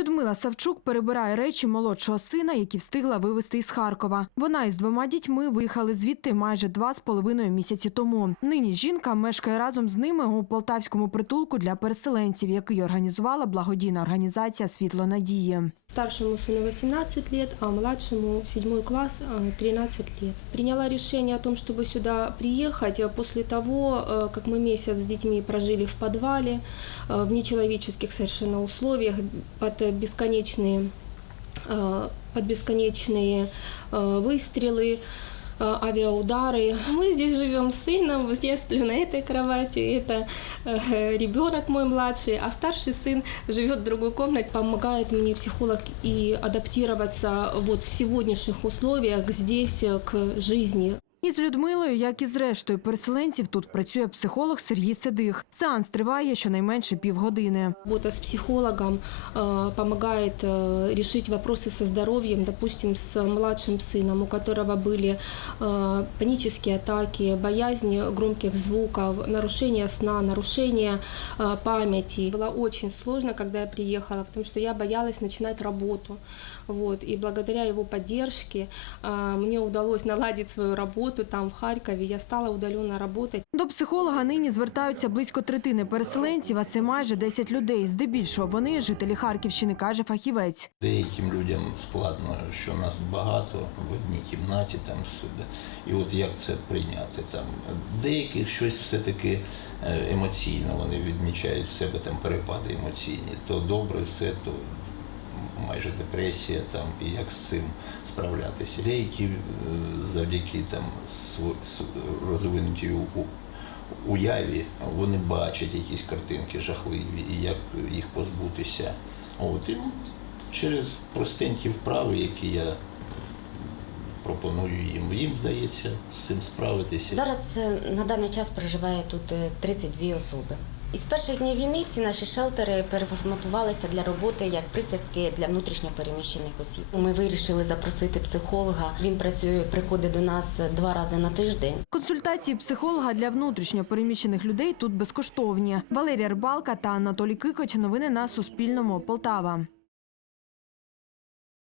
Людмила Савчук перебирає речі молодшого сина, які встигла вивезти із Харкова. Вона із двома дітьми виїхали звідти майже два з половиною місяці тому. Нині жінка мешкає разом з ними у полтавському притулку для переселенців, який організувала благодійна організація Світло надії. Старшему сыну 18 лет, а младшему 7 класс а, 13 лет. Приняла решение о том, чтобы сюда приехать а, после того, э, как мы месяц с детьми прожили в подвале, э, в нечеловеческих совершенно условиях, под бесконечные, э, под бесконечные э, выстрелы, э, авиаудары. Мы здесь живем с сыном, я сплю на этой кровати, это э, ребенок мой младший, а старший сын живет в другой комнате, помогает мне психолог и адаптироваться вот в сегодняшних условиях здесь э, к жизни. Із Людмилою, як і з рештою переселенців, тут працює психолог Сергій Седих. Сеанс триває щонайменше півгодини. Работа с психологом э, помогает э, решить вопросы со здоровьем, допустим, с младшим сыном, у которого были э, панические атаки, боязнь громких звуков, нарушение сна, нарушение э, памяти. Было очень сложно, когда я приехала, потому что я боялась начинать работу. Вот. И благодаря его поддержке э, мне удалось наладить свою работу там, в Харькове. Я стала удаленно работать. До психолога нині звертаються близько третини переселенців, а це майже 10 людей. Здебільшого вони жителі Харківщини, каже фахівець. Деяким людям складно, що нас багато в одній кімнаті там. І от як це прийняти там. Деяких щось все-таки е, емоційно вони відмічають в себе там перепади емоційні. То добре все, то майже депресія там і як з цим справлятися. Деякі е, завдяки там розвинутій уяві вони бачать якісь картинки жахливі і як їх позбутися. От і через простенькі вправи, які я пропоную їм, їм вдається з цим справитися. Зараз е, на даний час проживає тут е, 32 особи. Із перших днів війни всі наші шелтери переформатувалися для роботи як прихистки для внутрішньопереміщених осіб. Ми вирішили запросити психолога. Він працює, приходить до нас два рази на тиждень. Консультації психолога для внутрішньопереміщених людей тут безкоштовні. Валерія Рибалка та Анатолій Кикоч. Новини на Суспільному. Полтава.